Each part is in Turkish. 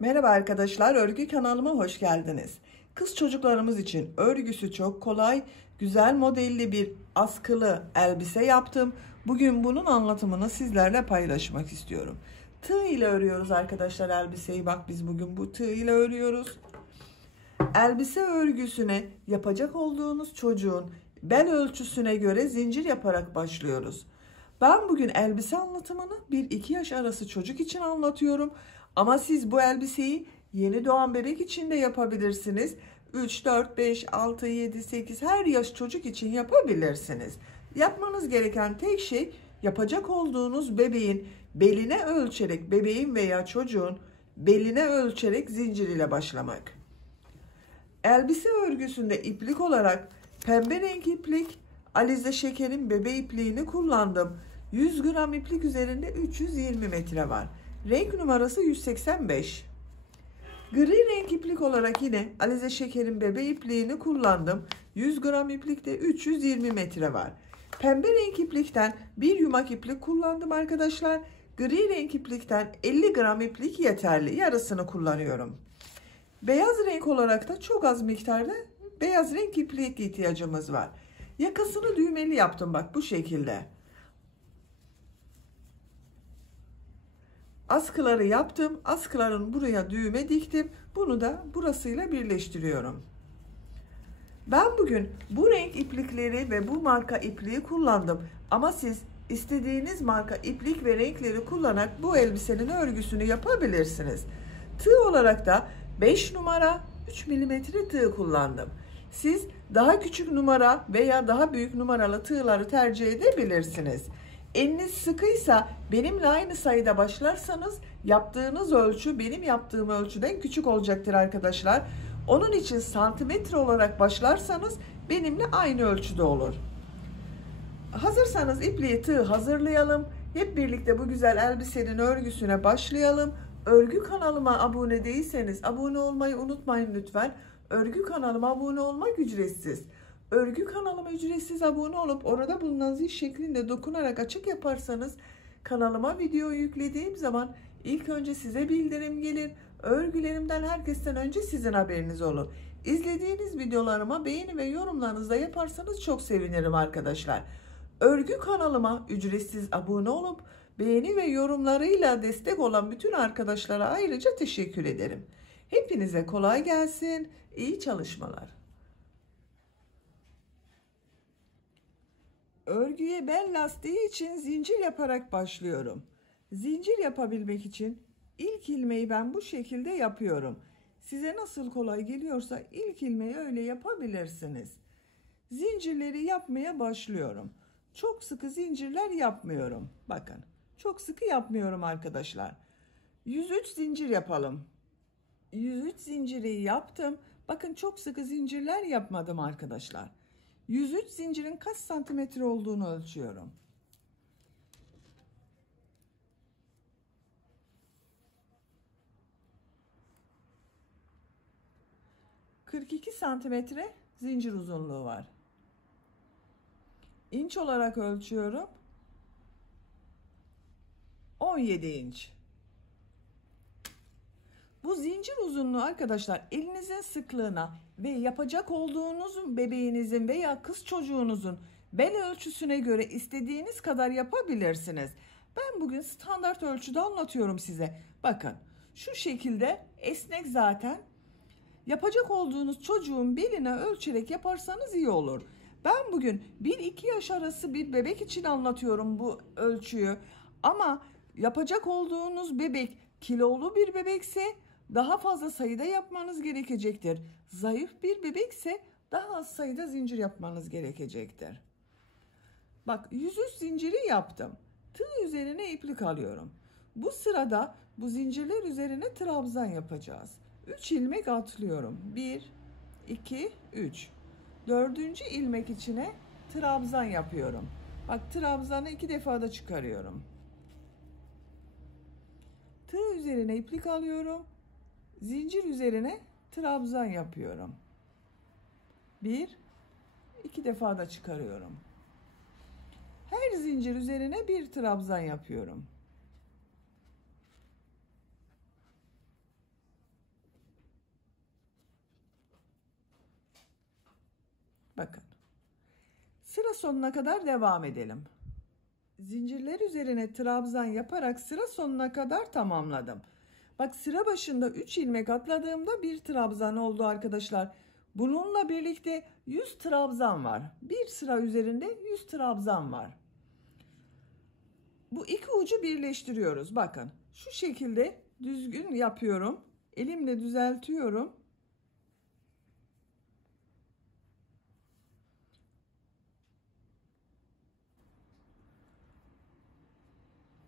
Merhaba arkadaşlar, örgü kanalıma hoş geldiniz. Kız çocuklarımız için örgüsü çok kolay, güzel modelli bir askılı elbise yaptım. Bugün bunun anlatımını sizlerle paylaşmak istiyorum. Tığ ile örüyoruz arkadaşlar elbiseyi. Bak biz bugün bu tığ ile örüyoruz. Elbise örgüsüne yapacak olduğunuz çocuğun bel ölçüsüne göre zincir yaparak başlıyoruz. Ben bugün elbise anlatımını 1-2 yaş arası çocuk için anlatıyorum. Ama siz bu elbiseyi yeni doğan bebek için de yapabilirsiniz. 3, 4, 5, 6, 7, 8 her yaş çocuk için yapabilirsiniz. Yapmanız gereken tek şey yapacak olduğunuz bebeğin beline ölçerek, bebeğin veya çocuğun beline ölçerek zincir ile başlamak. Elbise örgüsünde iplik olarak pembe renk iplik, Alize Şeker'in bebe ipliğini kullandım. 100 gram iplik üzerinde 320 metre var. Renk numarası 185. Gri renk iplik olarak yine Alize Şeker'in bebe ipliğini kullandım. 100 gram iplikte 320 metre var. Pembe renk iplikten bir yumak iplik kullandım arkadaşlar. Gri renk iplikten 50 gram iplik yeterli. Yarısını kullanıyorum. Beyaz renk olarak da çok az miktarda beyaz renk iplik ihtiyacımız var. Yakasını düğmeli yaptım bak bu şekilde. Askıları yaptım. Askıların buraya düğme diktim. Bunu da burasıyla birleştiriyorum. Ben bugün bu renk iplikleri ve bu marka ipliği kullandım. Ama siz istediğiniz marka iplik ve renkleri kullanarak bu elbisenin örgüsünü yapabilirsiniz. Tığ olarak da 5 numara 3 milimetre tığ kullandım. Siz daha küçük numara veya daha büyük numaralı tığları tercih edebilirsiniz. Eliniz sıkıysa benimle aynı sayıda başlarsanız yaptığınız ölçü benim yaptığım ölçüden küçük olacaktır arkadaşlar. Onun için santimetre olarak başlarsanız benimle aynı ölçüde olur. Hazırsanız ipliği tığ hazırlayalım. Hep birlikte bu güzel elbisenin örgüsüne başlayalım. Örgü kanalıma abone değilseniz abone olmayı unutmayın lütfen. Örgü kanalıma abone olmak ücretsiz. Örgü kanalıma ücretsiz abone olup orada bulunan zil şeklinde dokunarak açık yaparsanız kanalıma video yüklediğim zaman ilk önce size bildirim gelir. Örgülerimden herkesten önce sizin haberiniz olur. İzlediğiniz videolarıma beğeni ve yorumlarınızı da yaparsanız çok sevinirim arkadaşlar. Örgü kanalıma ücretsiz abone olup beğeni ve yorumlarıyla destek olan bütün arkadaşlara ayrıca teşekkür ederim. Hepinize kolay gelsin, iyi çalışmalar. Örgüye bel lastiği için zincir yaparak başlıyorum. Zincir yapabilmek için ilk ilmeği ben bu şekilde yapıyorum. Size nasıl kolay geliyorsa ilk ilmeği öyle yapabilirsiniz. Zincirleri yapmaya başlıyorum. Çok sıkı zincirler yapmıyorum. Bakın, çok sıkı yapmıyorum arkadaşlar. 103 zincir yapalım. 103 zinciri yaptım. Bakın çok sıkı zincirler yapmadım arkadaşlar. 103 zincirin kaç santimetre olduğunu ölçüyorum. ...42 santimetre zincir uzunluğu var. İnç olarak ölçüyorum. 17 inç. Bu zincir uzunluğu arkadaşlar elinizin sıklığına ve yapacak olduğunuz bebeğinizin veya kız çocuğunuzun bel ölçüsüne göre istediğiniz kadar yapabilirsiniz. Ben bugün standart ölçüde anlatıyorum size. Bakın şu şekilde esnek zaten. Yapacak olduğunuz çocuğun beline ölçerek yaparsanız iyi olur. Ben bugün 1-2 yaş arası bir bebek için anlatıyorum bu ölçüyü. Ama yapacak olduğunuz bebek kilolu bir bebekse daha fazla sayıda yapmanız gerekecektir. Zayıf bir bebekse daha az sayıda zincir yapmanız gerekecektir. Bak 103 zinciri yaptım. Tığ üzerine iplik alıyorum. Bu sırada bu zincirler üzerine trabzan yapacağız. 3 ilmek atlıyorum. 1, 2, 3. 4. ilmek içine trabzan yapıyorum. Bak trabzanı 2 defa da çıkarıyorum. Tığ üzerine iplik alıyorum. Zincir üzerine trabzan yapıyorum. 1, 2 defa da çıkarıyorum. Her zincir üzerine bir trabzan yapıyorum. Bakın. Sıra sonuna kadar devam edelim. Zincirler üzerine trabzan yaparak sıra sonuna kadar tamamladım. Bak, sıra başında 3 ilmek atladığımda bir trabzan oldu arkadaşlar. Bununla birlikte 100 trabzan var. Bir sıra üzerinde 100 trabzan var. Bu iki ucu birleştiriyoruz. Bakın şu şekilde düzgün yapıyorum. Elimle düzeltiyorum.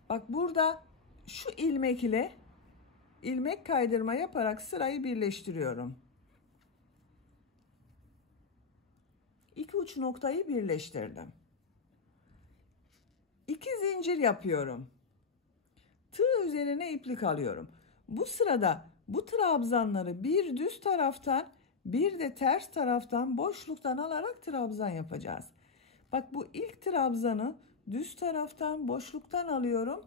Bak, burada şu ilmek ile ilmek kaydırma yaparak sırayı birleştiriyorum. İki uç noktayı birleştirdim. 2 zincir yapıyorum. Tığ üzerine iplik alıyorum. Bu sırada bu trabzanları bir düz taraftan bir de ters taraftan boşluktan alarak trabzan yapacağız. Bak, bu ilk trabzanı düz taraftan boşluktan alıyorum.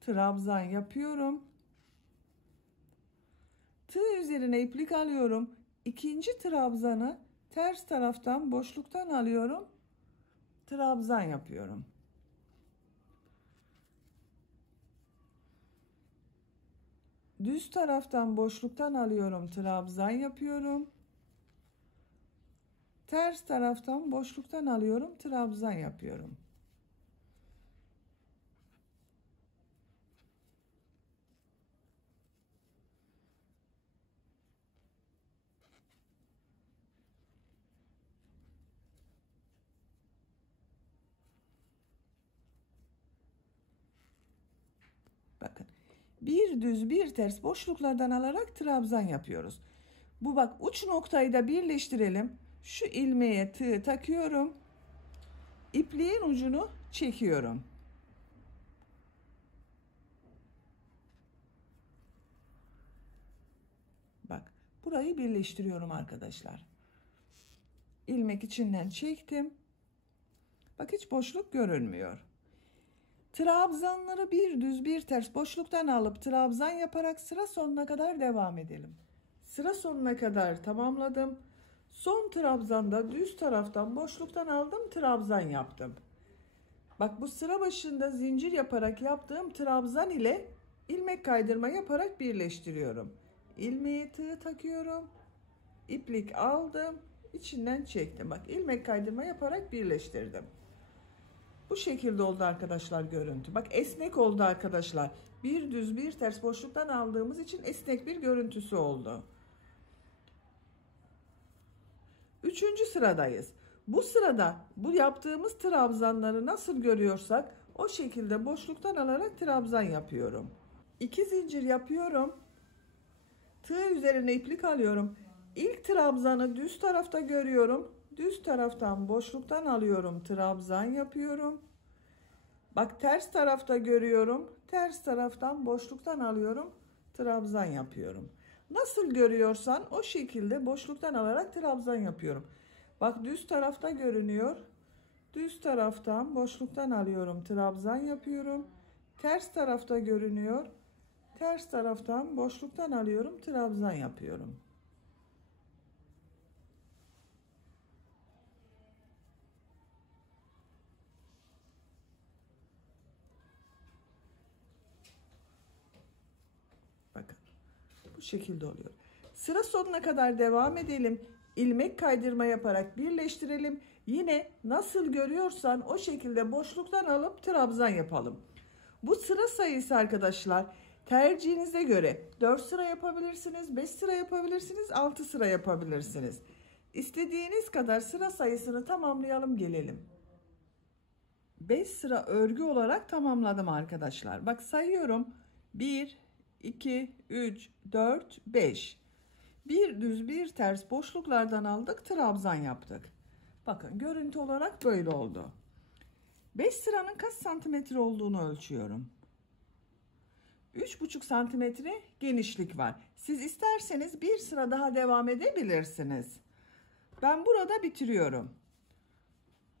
Trabzan yapıyorum. Tığ üzerine iplik alıyorum. İkinci trabzanı ters taraftan boşluktan alıyorum. Trabzan yapıyorum. Düz taraftan boşluktan alıyorum, trabzan yapıyorum. Ters taraftan boşluktan alıyorum, trabzan yapıyorum. Bakın. Bir düz bir ters boşluklardan alarak trabzan yapıyoruz. Bu bak, uç noktayı da birleştirelim. Şu ilmeğe tığ takıyorum. İpliğin ucunu çekiyorum. Bak, burayı birleştiriyorum arkadaşlar. İlmek içinden çektim. Bak, hiç boşluk görünmüyor. Trabzanları bir düz bir ters boşluktan alıp trabzan yaparak sıra sonuna kadar devam edelim. Sıra sonuna kadar tamamladım. Son trabzanda düz taraftan boşluktan aldım, trabzan yaptım. Bak, bu sıra başında zincir yaparak yaptığım trabzan ile ilmek kaydırma yaparak birleştiriyorum. İlmeğe tığ takıyorum. İplik aldım, içinden çektim. Bak, ilmek kaydırma yaparak birleştirdim. Bu şekilde oldu arkadaşlar görüntü. Bak, esnek oldu arkadaşlar. Bir düz bir ters boşluktan aldığımız için esnek bir görüntüsü oldu. Üçüncü sıradayız. Bu sırada bu yaptığımız trabzanları nasıl görüyorsak o şekilde boşluktan alarak trabzan yapıyorum. 2 zincir yapıyorum. Tığ üzerine iplik alıyorum. İlk trabzanı düz tarafta görüyorum. Düz taraftan boşluktan alıyorum, trabzan yapıyorum. Bak, ters tarafta görüyorum. Ters taraftan boşluktan alıyorum, trabzan yapıyorum. Nasıl görüyorsan o şekilde boşluktan alarak trabzan yapıyorum. Bak, düz tarafta görünüyor. Düz taraftan boşluktan alıyorum, trabzan yapıyorum. Ters tarafta görünüyor. Ters taraftan boşluktan alıyorum, trabzan yapıyorum. Bakın, bu şekilde oluyor. Sıra sonuna kadar devam edelim. İlmek kaydırma yaparak birleştirelim. Yine nasıl görüyorsan o şekilde boşluktan alıp trabzan yapalım. Bu sıra sayısı arkadaşlar tercihinize göre 4 sıra yapabilirsiniz, 5 sıra yapabilirsiniz, 6 sıra yapabilirsiniz. İstediğiniz kadar sıra sayısını tamamlayalım, gelelim. 5 sıra örgü olarak tamamladım arkadaşlar. Bak, sayıyorum. 1, 2, 3, 4, 5. Bir düz bir ters boşluklardan aldık, trabzan yaptık. Bakın, görüntü olarak böyle oldu. 5 sıranın kaç santimetre olduğunu ölçüyorum. 3,5 santimetre genişlik var. Siz isterseniz bir sıra daha devam edebilirsiniz. Ben burada bitiriyorum.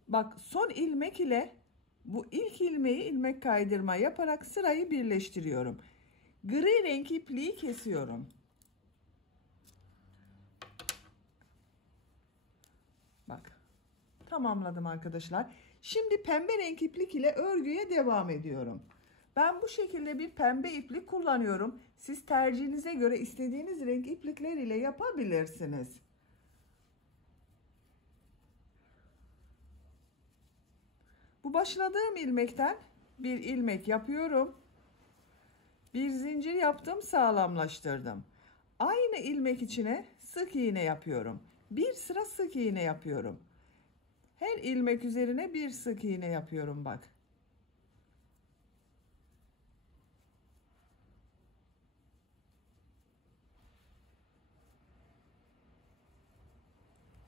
Bak, son ilmek ile bu ilk ilmeği ilmek kaydırma yaparak sırayı birleştiriyorum. Gri renk ipliği kesiyorum. Bak, tamamladım arkadaşlar. Şimdi pembe renk iplik ile örgüye devam ediyorum. Ben bu şekilde bir pembe iplik kullanıyorum. Siz tercihinize göre istediğiniz renk iplikler ile yapabilirsiniz. Bu başladığım ilmekten bir ilmek yapıyorum. Bir zincir yaptım, sağlamlaştırdım. Aynı ilmek içine sık iğne yapıyorum. Bir sıra sık iğne yapıyorum. Her ilmek üzerine bir sık iğne yapıyorum bak.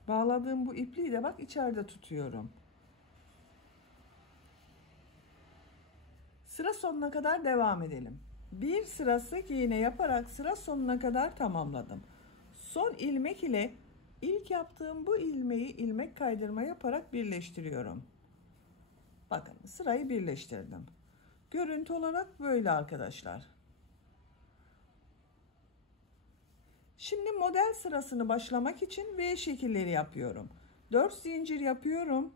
Bağladığım bu ipliği de bak içeride tutuyorum. Sıra sonuna kadar devam edelim. Bir sıra sık iğne yaparak sıra sonuna kadar tamamladım. Son ilmek ile ilk yaptığım bu ilmeği ilmek kaydırma yaparak birleştiriyorum. Bakın sırayı birleştirdim. Görüntü olarak böyle arkadaşlar. Şimdi model sırasını başlamak için V şekilleri yapıyorum. 4 zincir yapıyorum.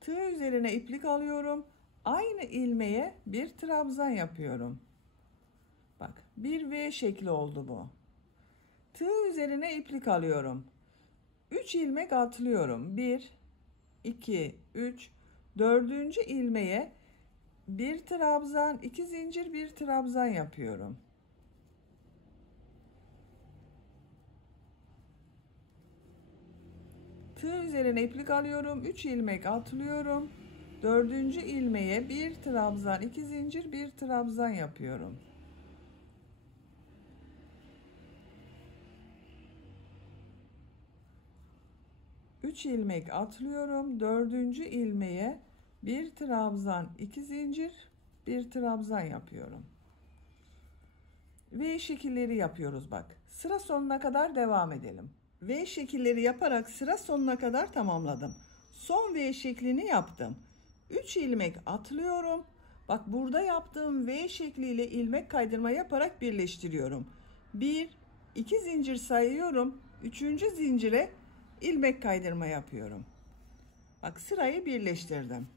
Tığ üzerine iplik alıyorum. Aynı ilmeğe bir trabzan yapıyorum. Bak, bir V şekli oldu bu. Tığ üzerine iplik alıyorum. 3 ilmek atlıyorum. 1 2 3 4. ilmeğe bir trabzan, 2 zincir, bir trabzan yapıyorum. Tığ üzerine iplik alıyorum. 3 ilmek atlıyorum. 4. ilmeğe bir trabzan, 2 zincir, bir trabzan yapıyorum. Üç ilmek atlıyorum. 4. ilmeğe bir trabzan, 2 zincir, bir trabzan yapıyorum. V şekilleri yapıyoruz bak. Sıra sonuna kadar devam edelim. V şekilleri yaparak sıra sonuna kadar tamamladım. Son V şeklini yaptım. 3 ilmek atlıyorum. Bak, burada yaptığım V şekliyle ilmek kaydırma yaparak birleştiriyorum. 1 2 zincir sayıyorum. 3. zincire ilmek kaydırma yapıyorum. Bak, sırayı birleştirdim.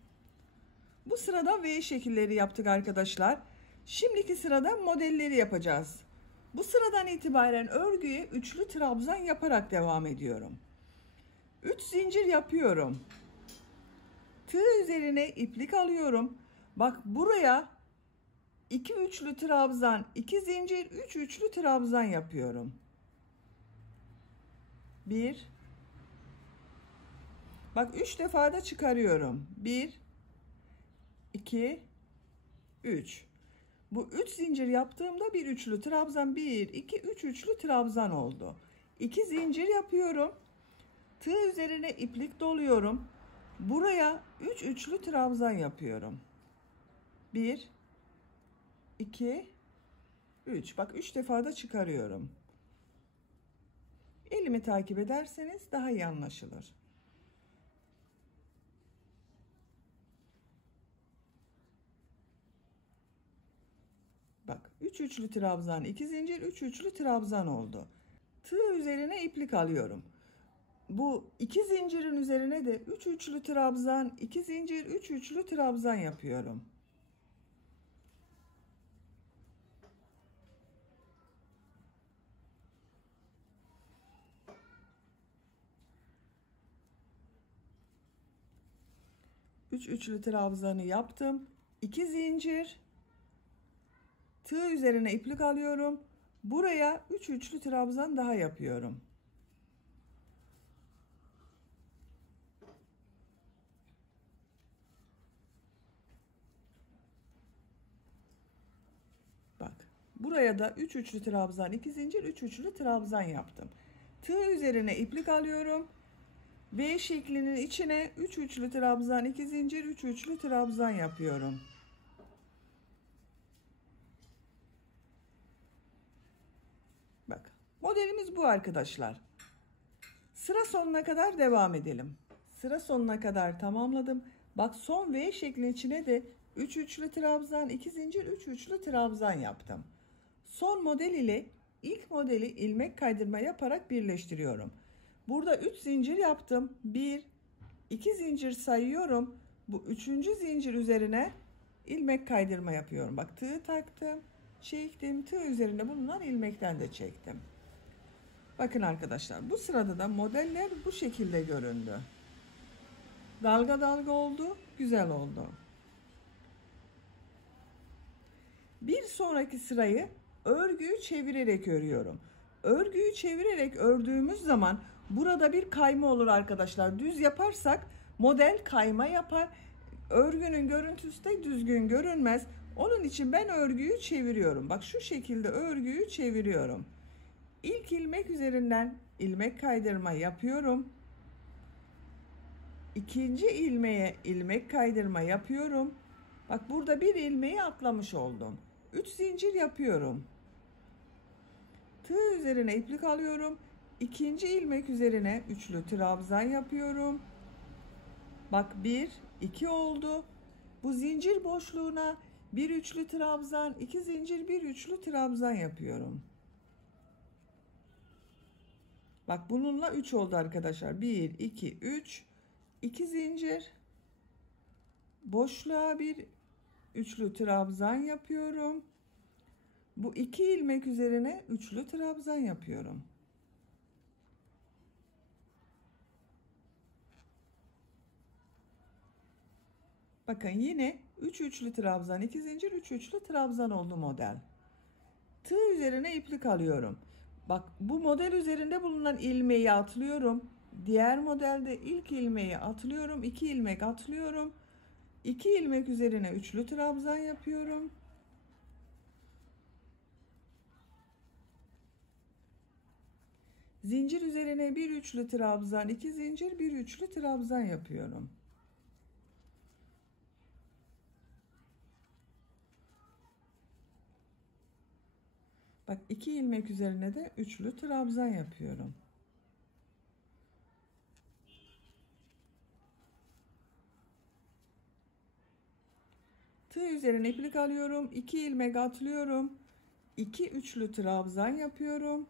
Bu sırada V şekilleri yaptık arkadaşlar. Şimdiki sırada modelleri yapacağız. Bu sıradan itibaren örgüye üçlü trabzan yaparak devam ediyorum. 3 zincir yapıyorum. Tığ üzerine iplik alıyorum. Bak, buraya 2 üçlü trabzan, 2 zincir, 3 üçlü trabzan yapıyorum. 1 Bak, 3 defa da çıkarıyorum. 1 2 3 Bu 3 zincir yaptığımda bir üçlü trabzan, 1 2 3 üçlü trabzan oldu. 2 zincir yapıyorum. Tığ üzerine iplik doluyorum. Buraya 3 üçlü trabzan yapıyorum. 1 2 3 Bak, 3 defa da çıkarıyorum. Elimi takip ederseniz daha iyi anlaşılır. Bak, 3 üçlü trabzan, 2 zincir, 3 üçlü trabzan oldu. Tığ üzerine iplik alıyorum. Bu 2 zincirin üzerine de 3 üçlü trabzan, 2 zincir, 3 üçlü trabzan yapıyorum. Üç üçlü trabzanı yaptım. 2 zincir, tığ üzerine iplik alıyorum. Buraya 3 üçlü trabzan daha yapıyorum. Bak, buraya da 3 üçlü trabzan, 2 zincir, 3 üçlü trabzan yaptım. Tığ üzerine iplik alıyorum. V şeklinin içine 3 üçlü trabzan, 2 zincir, 3 üçlü trabzan yapıyorum. Bak, modelimiz bu arkadaşlar. Sıra sonuna kadar devam edelim. Sıra sonuna kadar tamamladım. Bak, son V şeklinin içine de 3 üçlü trabzan, 2 zincir, 3 üçlü trabzan yaptım. Son model ile ilk modeli ilmek kaydırma yaparak birleştiriyorum. Burada 3 zincir yaptım. 1, 2 zincir sayıyorum. Bu 3. zincir üzerine ilmek kaydırma yapıyorum. Bak tığ taktım, çektim. Tığ üzerinde bulunan ilmekten de çektim. Bakın arkadaşlar, bu sırada da modeller bu şekilde göründü. Dalga dalga oldu, güzel oldu. Bir sonraki sırayı örgüyü çevirerek örüyorum. Örgüyü çevirerek ördüğümüz zaman burada bir kayma olur arkadaşlar. Düz yaparsak model kayma yapar. Örgünün görüntüsü de düzgün görünmez. Onun için ben örgüyü çeviriyorum. Bak şu şekilde örgüyü çeviriyorum. İlk ilmek üzerinden ilmek kaydırma yapıyorum. İkinci ilmeğe ilmek kaydırma yapıyorum. Bak burada bir ilmeği atlamış oldum. 3 zincir yapıyorum. Tığ üzerine iplik alıyorum. İkinci ilmek üzerine üçlü trabzan yapıyorum. Bak 1, 2 oldu. Bu zincir boşluğuna bir üçlü trabzan, 2 zincir, bir üçlü trabzan yapıyorum. Bak bununla 3 oldu arkadaşlar. 1, 2, 3, 2 zincir, boşluğa bir üçlü trabzan yapıyorum. Bu 2 ilmek üzerine üçlü trabzan yapıyorum. Bakın yine 3 üçlü trabzan, 2 zincir, 3 üçlü trabzan oldu model. Tığ üzerine iplik alıyorum. Bak bu model üzerinde bulunan ilmeği atlıyorum. Diğer modelde ilk ilmeği atlıyorum. 2 ilmek atlıyorum. 2 ilmek üzerine üçlü trabzan yapıyorum. Zincir üzerine bir üçlü trabzan, 2 zincir, bir üçlü trabzan yapıyorum. Bak 2 ilmek üzerine de üçlü trabzan yapıyorum. Tığ üzerine iplik alıyorum. 2 ilmek atlıyorum. 2 üçlü trabzan yapıyorum.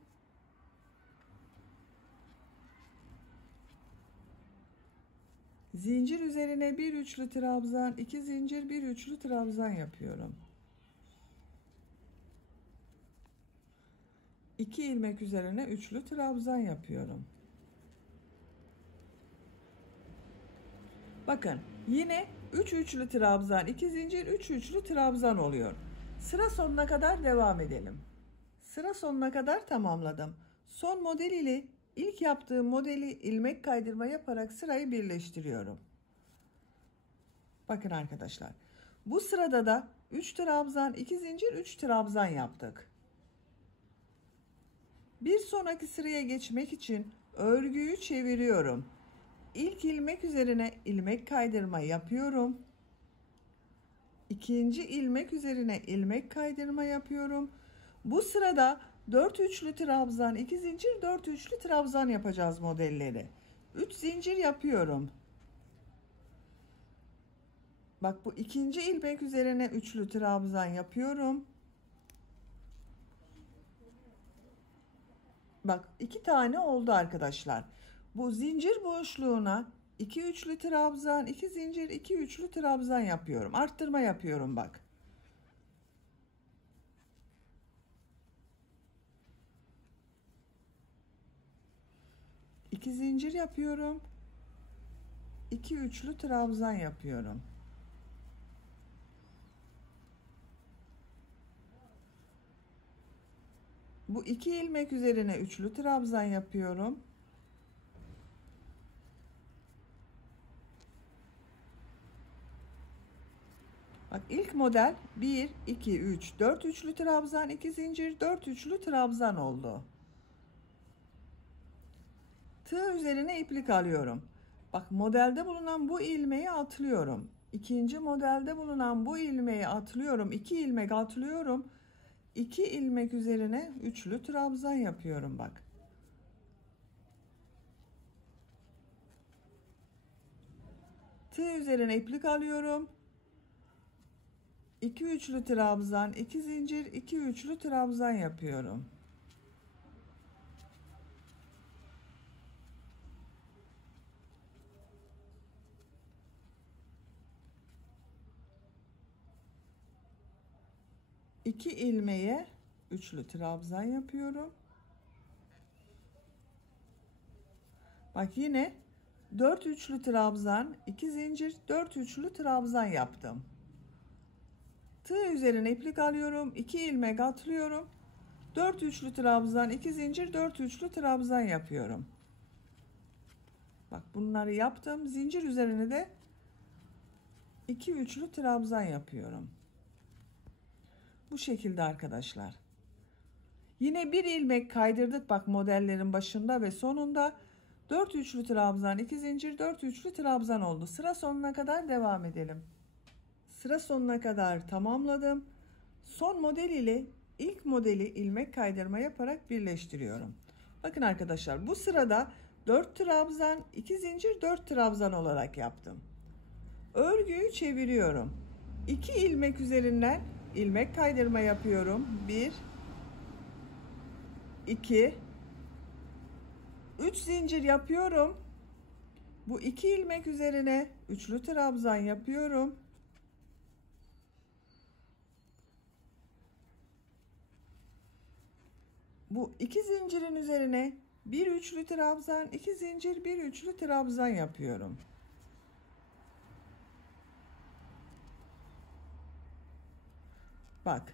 Zincir üzerine bir üçlü trabzan, 2 zincir, bir üçlü trabzan yapıyorum. 2 ilmek üzerine üçlü trabzan yapıyorum. Bakın yine 3 üçlü trabzan, 2 zincir, 3 üçlü trabzan oluyor. Sıra sonuna kadar devam edelim. Sıra sonuna kadar tamamladım. Son model ile ilk yaptığım modeli ilmek kaydırma yaparak sırayı birleştiriyorum. Bakın arkadaşlar. Bu sırada da 3 trabzan, 2 zincir, 3 trabzan yaptık. Bir sonraki sıraya geçmek için örgüyü çeviriyorum. İlk ilmek üzerine ilmek kaydırma yapıyorum. İkinci ilmek üzerine ilmek kaydırma yapıyorum. Bu sırada 4 üçlü trabzan, 2 zincir, 4 üçlü trabzan yapacağız modelleri. 3 zincir yapıyorum. Bak bu ikinci ilmek üzerine üçlü trabzan yapıyorum. Bak 2 tane oldu arkadaşlar. Bu zincir boşluğuna 2 üçlü trabzan, 2 zincir, 2 üçlü trabzan yapıyorum. Arttırma yapıyorum bak. İki zincir yapıyorum. 2 üçlü trabzan yapıyorum. Bu 2 ilmek üzerine üçlü trabzan yapıyorum. Bak ilk model 1, 2, 3, 4 üçlü trabzan, 2 zincir, 4 üçlü trabzan oldu. Tığ üzerine iplik alıyorum. Bak modelde bulunan bu ilmeği atlıyorum. İkinci modelde bulunan bu ilmeği atlıyorum. 2 ilmek atlıyorum. 2 ilmek üzerine üçlü trabzan yapıyorum bak. Tığ üzerine iplik alıyorum. 2 üçlü trabzan, 2 zincir, 2 üçlü trabzan yapıyorum. 2 ilmeğe üçlü trabzan yapıyorum. Bak yine 4 üçlü trabzan, 2 zincir, 4 üçlü trabzan yaptım. Tığ üzerine iplik alıyorum, 2 ilmek atlıyorum. 4 üçlü trabzan, 2 zincir, 4 üçlü trabzan yapıyorum. Bak bunları yaptım. Zincir üzerine de 2 üçlü trabzan yapıyorum. Bu şekilde arkadaşlar. Yine bir ilmek kaydırdık bak modellerin başında ve sonunda. 4 üçlü trabzan, 2 zincir, 4 üçlü trabzan oldu. Sıra sonuna kadar devam edelim. Sıra sonuna kadar tamamladım. Son model ile ilk modeli ilmek kaydırma yaparak birleştiriyorum. Bakın arkadaşlar bu sırada 4 trabzan, 2 zincir, 4 trabzan olarak yaptım. Örgüyü çeviriyorum. 2 ilmek üzerinden ilmek kaydırma yapıyorum. 1 2 3 zincir yapıyorum. Bu 2 ilmek üzerine üçlü trabzan yapıyorum. Bu 2 zincirin üzerine bir üçlü trabzan, 2 zincir, bir üçlü trabzan yapıyorum. Bak.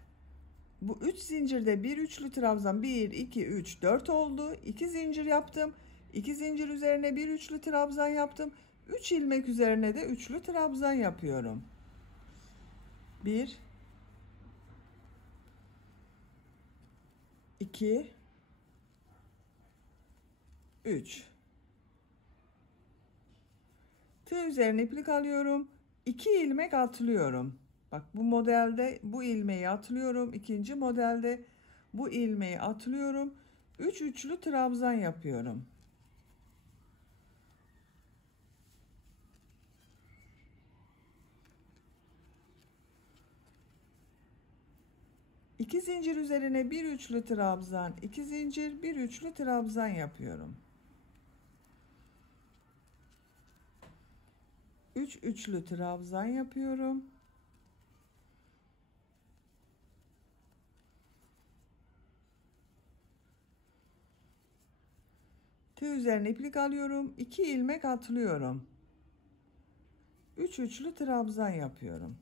Bu 3 zincirde bir üçlü trabzan 1 2 3 4 oldu. 2 zincir yaptım. 2 zincir üzerine bir üçlü trabzan yaptım. 3 ilmek üzerine de üçlü trabzan yapıyorum. 1 2 3 Tığ üzerine iplik alıyorum. 2 ilmek atlıyorum. Bak bu modelde bu ilmeği atlıyorum. İkinci modelde bu ilmeği atlıyorum. 3 üçlü trabzan yapıyorum. İki zincir üzerine bir üçlü trabzan, 2 zincir, bir üçlü trabzan yapıyorum. 3 üçlü trabzan yapıyorum. Tığ üzerine iplik alıyorum. 2 ilmek atlıyorum. 3 üçlü trabzan yapıyorum.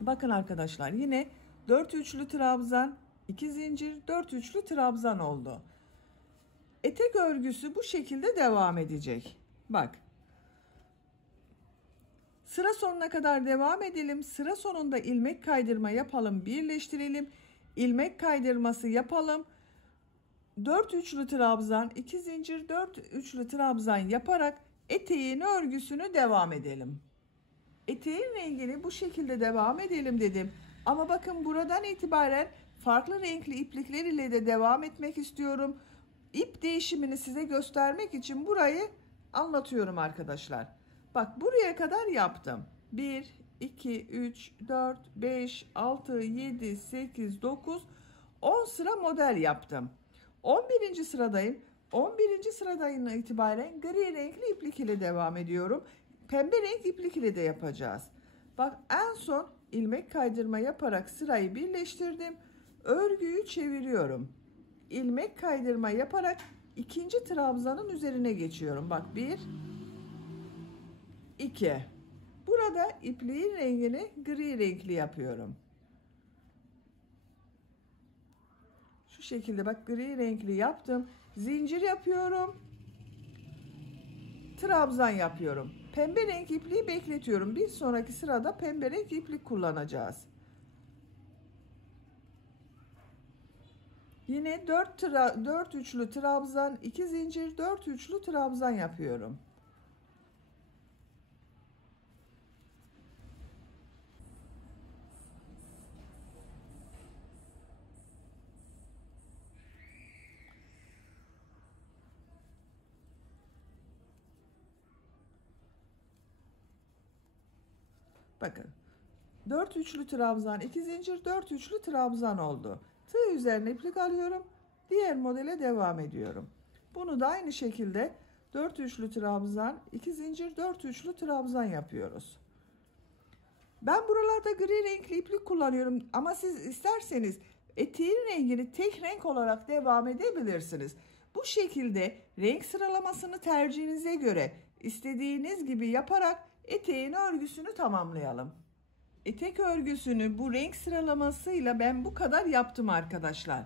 Bakın arkadaşlar yine 4 üçlü trabzan, 2 zincir, 4 üçlü trabzan oldu. Etek örgüsü bu şekilde devam edecek. Bak. Sıra sonuna kadar devam edelim. Sıra sonunda ilmek kaydırma yapalım, birleştirelim. İlmek kaydırması yapalım. 4 üçlü trabzan, 2 zincir, 4 üçlü trabzan yaparak eteğin örgüsünü devam edelim. Eteğin rengini bu şekilde devam edelim dedim. Ama bakın buradan itibaren farklı renkli iplikler ile de devam etmek istiyorum. İp değişimini size göstermek için burayı anlatıyorum arkadaşlar. Bak buraya kadar yaptım. 1, 2, 3, 4, 5, 6, 7, 8, 9, 10 sıra model yaptım. 11. sıradayım. 11. sıradan itibaren gri renkli iplik ile devam ediyorum. Pembe renk iplik ile de yapacağız. Bak en son ilmek kaydırma yaparak sırayı birleştirdim. Örgüyü çeviriyorum. İlmek kaydırma yaparak ikinci trabzanın üzerine geçiyorum. Bak 1 2. Burada ipliğin rengini gri renkli yapıyorum. Şu şekilde bak gri renkli yaptım. Zincir yapıyorum. Trabzan yapıyorum. Pembe renk ipliği bekletiyorum. Bir sonraki sırada pembe renk iplik kullanacağız. Yine 4 üçlü trabzan, 2 zincir, 4 üçlü trabzan yapıyorum. Bakın. 4 üçlü trabzan, 2 zincir, 4 üçlü trabzan oldu. Tığ üzerine iplik alıyorum. Diğer modele devam ediyorum. Bunu da aynı şekilde 4 üçlü trabzan, 2 zincir, 4 üçlü trabzan yapıyoruz. Ben buralarda gri renkli iplik kullanıyorum ama siz isterseniz eteğin rengini tek renk olarak devam edebilirsiniz. Bu şekilde renk sıralamasını tercihinize göre istediğiniz gibi yaparak eteğin örgüsünü tamamlayalım. Etek örgüsünü bu renk sıralamasıyla ben bu kadar yaptım arkadaşlar.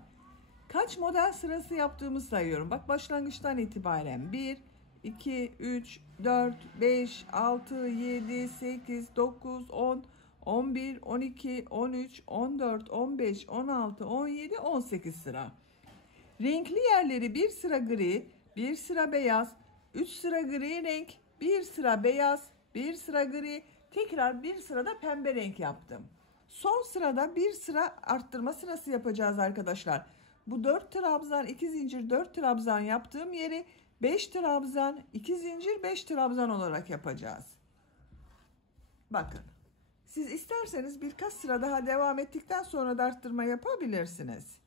Kaç model sırası yaptığımı sayıyorum. Bak başlangıçtan itibaren 1, 2, 3, 4, 5, 6, 7, 8, 9, 10, 11, 12, 13, 14, 15, 16, 17, 18 sıra. Renkli yerleri bir sıra gri, bir sıra beyaz, 3 sıra gri renk, bir sıra beyaz, bir sıra gri, tekrar bir sırada pembe renk yaptım. Son sırada bir sıra arttırma sırası yapacağız arkadaşlar. Bu 4 trabzan, 2 zincir, 4 trabzan yaptığım yeri 5 trabzan, 2 zincir, 5 trabzan olarak yapacağız. Bakın. Siz isterseniz birkaç sıra daha devam ettikten sonra da arttırma yapabilirsiniz.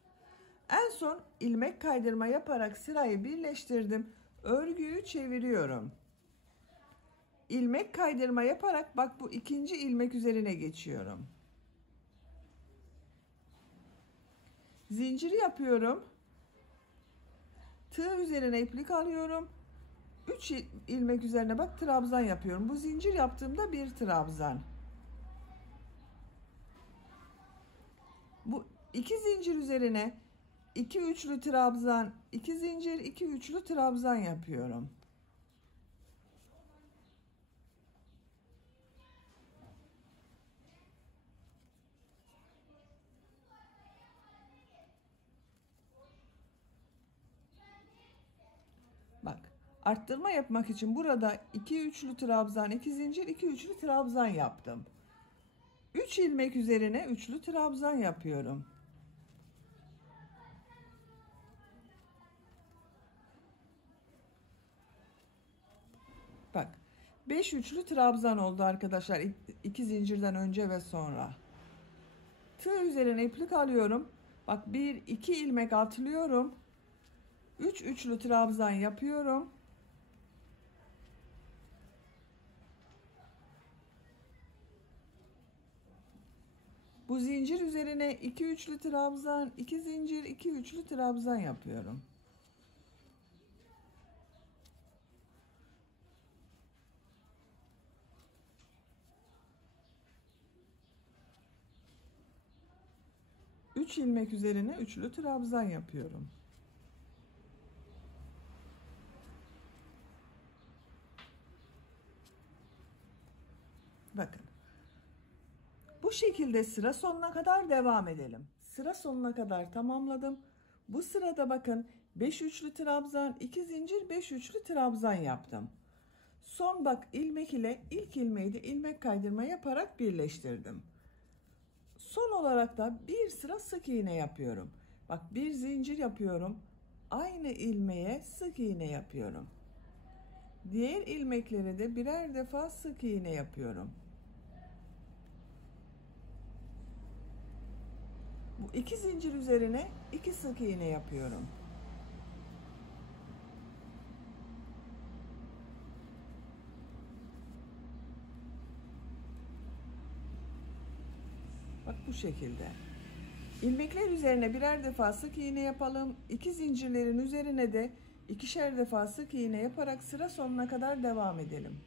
En son ilmek kaydırma yaparak sırayı birleştirdim. Örgüyü çeviriyorum. İlmek kaydırma yaparak bak bu ikinci ilmek üzerine geçiyorum. Zinciri yapıyorum. Tığ üzerine iplik alıyorum. 3 ilmek üzerine bak trabzan yapıyorum. Bu zincir yaptığımda bir trabzan. Bu iki zincir üzerine 2 üçlü trabzan, 2 zincir, 2 üçlü trabzan yapıyorum. Bak, arttırma yapmak için burada 2 üçlü trabzan, 2 zincir, 2 üçlü trabzan yaptım. 3 ilmek üzerine üçlü trabzan yapıyorum. Bak, 5 üçlü trabzan oldu arkadaşlar. 2 zincirden önce ve sonra. Tığ üzerine iplik alıyorum. Bak 1 2 ilmek atlıyorum. 3 üçlü trabzan yapıyorum. Bu zincir üzerine 2 üçlü trabzan, 2 zincir, 2 üçlü trabzan yapıyorum. Üç ilmek üzerine üçlü trabzan yapıyorum. Bakın. Bu şekilde sıra sonuna kadar devam edelim. Sıra sonuna kadar tamamladım. Bu sırada bakın 5 üçlü trabzan, 2 zincir, 5 üçlü trabzan yaptım. Son bak ilmek ile ilk ilmeği de ilmek kaydırma yaparak birleştirdim. Son olarak da bir sıra sık iğne yapıyorum. Bak bir zincir yapıyorum. Aynı ilmeğe sık iğne yapıyorum. Diğer ilmeklere de birer defa sık iğne yapıyorum. Bu iki zincir üzerine 2 sık iğne yapıyorum. Bak bu şekilde. İlmekler üzerine birer defa sık iğne yapalım. 2 zincirlerin üzerine de ikişer defa sık iğne yaparak sıra sonuna kadar devam edelim.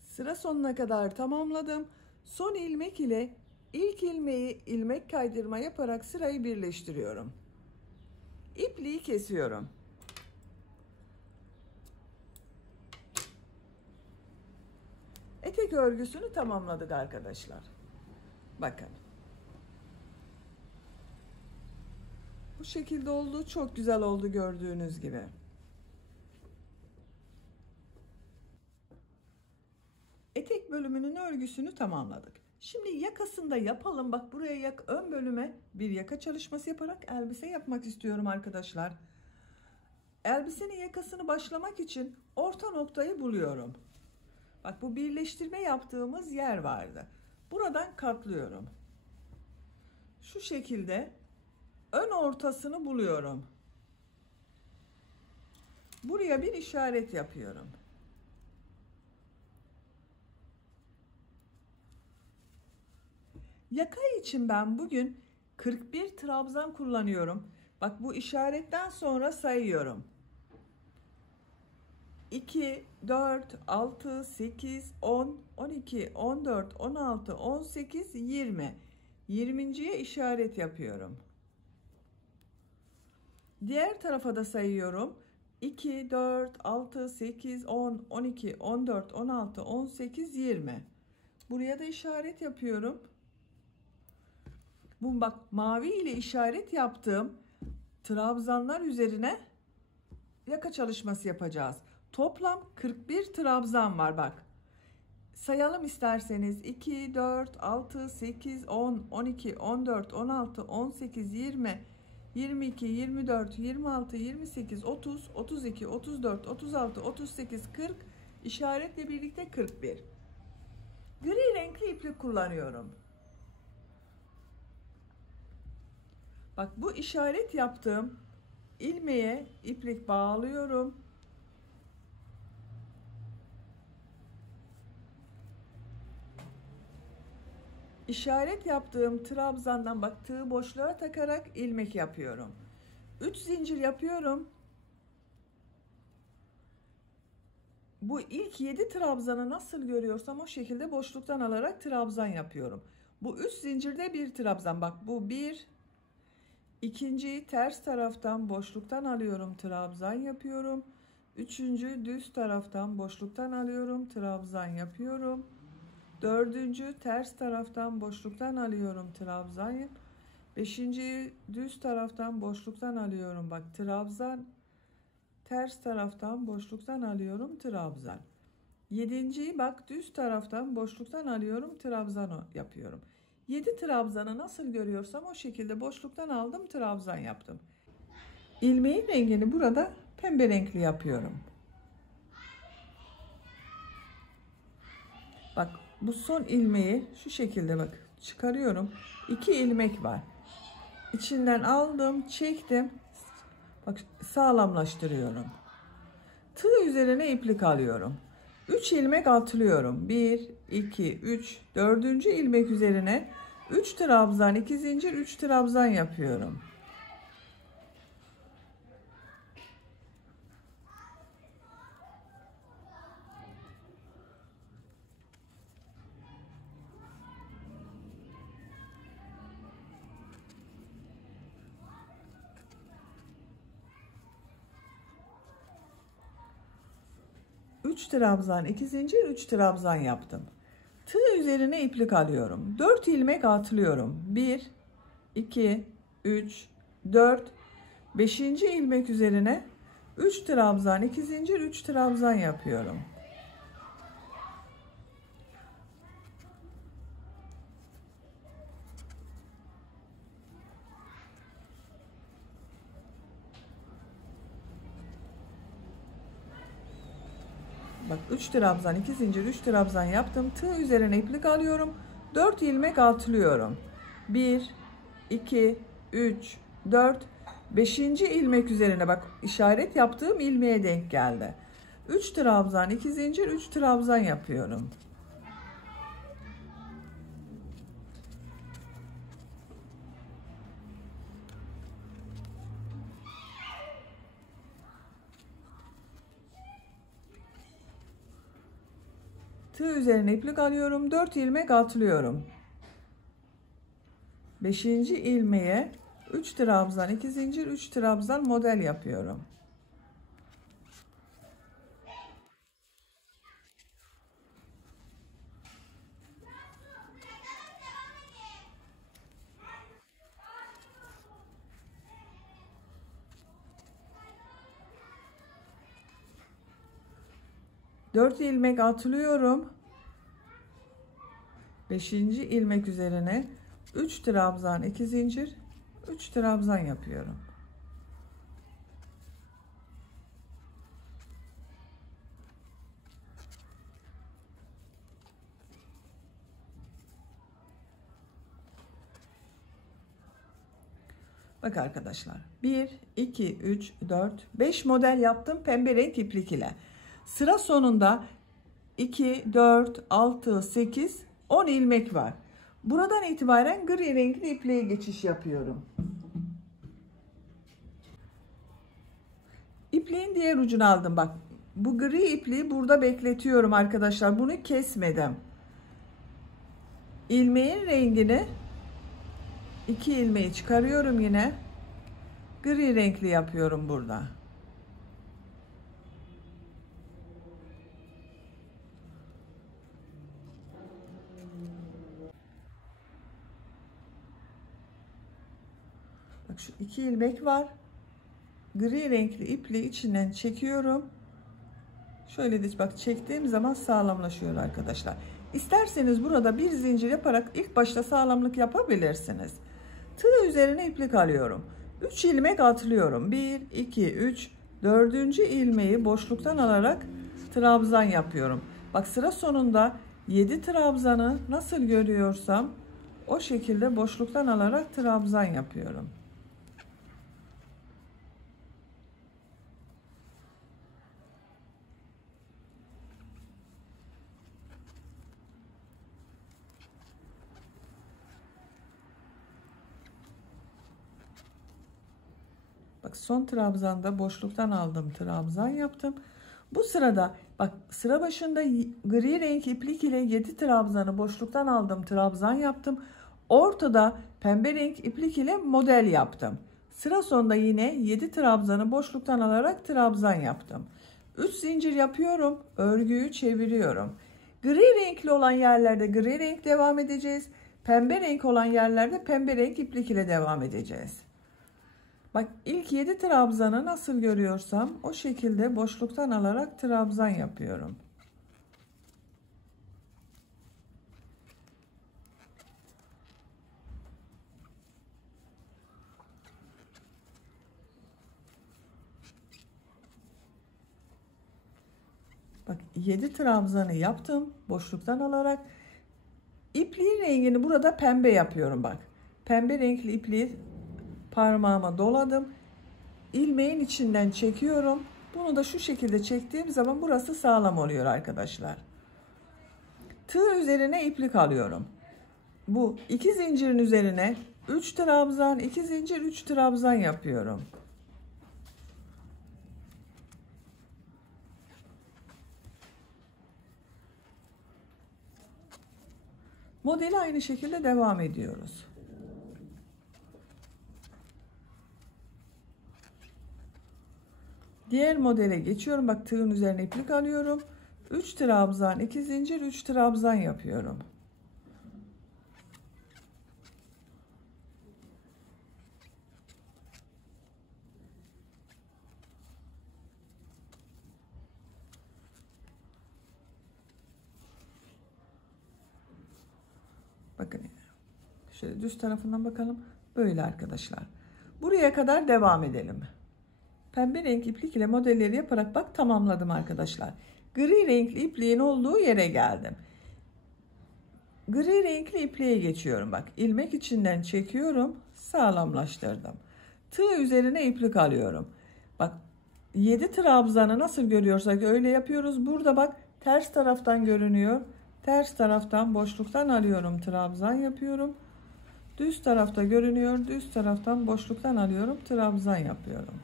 Sıra sonuna kadar tamamladım. Son ilmek ile ilk ilmeği ilmek kaydırma yaparak sırayı birleştiriyorum. İpliği kesiyorum. Etek örgüsünü tamamladık arkadaşlar. Bakın. Bu şekilde oldu. Çok güzel oldu gördüğünüz gibi. Etek bölümünün örgüsünü tamamladık. Şimdi yakasında yapalım. Bak buraya ön bölüme bir yaka çalışması yaparak elbise yapmak istiyorum arkadaşlar. Elbisenin yakasını başlamak için orta noktayı buluyorum. Bak bu birleştirme yaptığımız yer vardı. Buradan katlıyorum. Şu şekilde ön ortasını buluyorum. Buraya bir işaret yapıyorum. Yatay için ben bugün 41 trabzan kullanıyorum. Bak, bu işaretten sonra sayıyorum. 2, 4, 6, 8, 10, 12, 14, 16, 18, 20. 20.ye işaret yapıyorum. Diğer tarafa da sayıyorum. 2, 4, 6, 8, 10, 12, 14, 16, 18, 20. Buraya da işaret yapıyorum. Bu bak, mavi ile işaret yaptığım trabzanlar üzerine yaka çalışması yapacağız. Toplam 41 trabzan var bak. Sayalım isterseniz. 2, 4, 6, 8, 10, 12, 14, 16, 18, 20, 22, 24, 26, 28, 30, 32, 34, 36, 38, 40. İşaretle birlikte 41. Gri renkli iplik kullanıyorum. Bak, bu işaret yaptığım ilmeğe iplik bağlıyorum. İşaret yaptığım trabzandan bak, tığ boşluğa takarak ilmek yapıyorum. 3 zincir yapıyorum. Bu ilk 7 trabzanı nasıl görüyorsam o şekilde boşluktan alarak trabzan yapıyorum. Bu 3 zincirde bir trabzan. Bak, bu bir. İkinciyi ters taraftan boşluktan alıyorum, trabzan yapıyorum. Üçüncü düz taraftan boşluktan alıyorum, trabzan yapıyorum. Dördüncü ters taraftan boşluktan alıyorum, trabzan. Beşinciyi düz taraftan boşluktan alıyorum, bak, trabzan. Ters taraftan boşluktan alıyorum, trabzan. Yedinciyi bak, düz taraftan boşluktan alıyorum, trabzan yapıyorum. 7 trabzanı nasıl görüyorsam o şekilde boşluktan aldım, trabzan yaptım. İlmeğin rengini burada pembe renkli yapıyorum. Bak, bu son ilmeği şu şekilde bak çıkarıyorum. 2 ilmek var. İçinden aldım, çektim. Bak, sağlamlaştırıyorum. Tığ üzerine iplik alıyorum. 3 ilmek atlıyorum. 1, 2, 3, 4. ilmek üzerine 3 trabzan, 2 zincir, 3 trabzan yapıyorum. Üç trabzan, 2 zincir, 3 trabzan yaptım. Tığ üzerine iplik alıyorum. 4 ilmek atlıyorum. 1, 2, 3, 4, 5. ilmek üzerine 3 trabzan, 2 zincir, 3 trabzan yapıyorum. Bak, 3 trabzan, 2 zincir, 3 trabzan yaptım. Tığ üzerine iplik alıyorum. 4 ilmek atlıyorum. 1, 2, 3, 4, 5. ilmek üzerine bak, işaret yaptığım ilmeğe denk geldi. 3 trabzan, 2 zincir, 3 trabzan yapıyorum. Tığ üzerine iplik alıyorum. 4 ilmek atlıyorum. 5. ilmeğe 3 trabzan, 2 zincir, 3 trabzan model yapıyorum. Dört ilmek atlıyorum. 5. ilmek üzerine 3 trabzan, 2 zincir, 3 trabzan yapıyorum. Bak arkadaşlar, 1, 2, 3, 4, 5 model yaptım pembe renk iplik ile. Sıra sonunda 2, 4, 6, 8, 10 ilmek var. Buradan itibaren gri renkli ipliğe geçiş yapıyorum. İpliğin diğer ucunu aldım. Bak, bu gri ipliği burada bekletiyorum arkadaşlar. Bunu kesmedim. İlmeğin rengini, 2 ilmeği çıkarıyorum yine. Gri renkli yapıyorum burada. Bak, şu 2 ilmek var. Gri renkli ipliği içinden çekiyorum. Şöyle de bak, çektiğim zaman sağlamlaşıyor arkadaşlar. İsterseniz burada bir zincir yaparak ilk başta sağlamlık yapabilirsiniz. Tığ üzerine iplik alıyorum. 3 ilmek atlıyorum. 1, 2, 3, 4. ilmeği boşluktan alarak trabzan yapıyorum. Bak, sıra sonunda 7 trabzanı nasıl görüyorsam o şekilde boşluktan alarak trabzan yapıyorum. Bak, son trabzanda boşluktan aldım, trabzan yaptım. Bu sırada bak, sıra başında gri renk iplik ile 7 trabzanı boşluktan aldım, trabzan yaptım. Ortada pembe renk iplik ile model yaptım. Sıra sonunda yine 7 trabzanı boşluktan alarak trabzan yaptım. 3 zincir yapıyorum, örgüyü çeviriyorum. Gri renkli olan yerlerde gri renk devam edeceğiz. Pembe renk olan yerlerde pembe renk iplik ile devam edeceğiz. Bak, ilk 7 trabzanı nasıl görüyorsam o şekilde boşluktan alarak trabzan yapıyorum. Bak, 7 trabzanı yaptım boşluktan alarak. İpliğin rengini burada pembe yapıyorum bak. Pembe renkli ipliği parmağıma doladım. İlmeğin içinden çekiyorum. Bunu da şu şekilde çektiğim zaman burası sağlam oluyor arkadaşlar. Tığ üzerine iplik alıyorum. Bu 2 zincirin üzerine 3 trabzan, 2 zincir, 3 trabzan yapıyorum. Modeli aynı şekilde devam ediyoruz. Diğer modele geçiyorum. Bak, tığın üzerine iplik alıyorum. 3 trabzan, 2 zincir, 3 trabzan yapıyorum. Bakın, şöyle düz tarafından bakalım. Böyle arkadaşlar. Buraya kadar devam edelim. Pembe renk iplik ile modelleri yaparak bak tamamladım arkadaşlar. Gri renkli ipliğin olduğu yere geldim. Gri renkli ipliğe geçiyorum. Bak, ilmek içinden çekiyorum, sağlamlaştırdım. Tığ üzerine iplik alıyorum. Bak, 7 trabzanı nasıl görüyorsak öyle yapıyoruz. Burada bak, ters taraftan görünüyor. Ters taraftan boşluktan alıyorum, trabzan yapıyorum. Düz tarafta görünüyor. Düz taraftan boşluktan alıyorum, trabzan yapıyorum.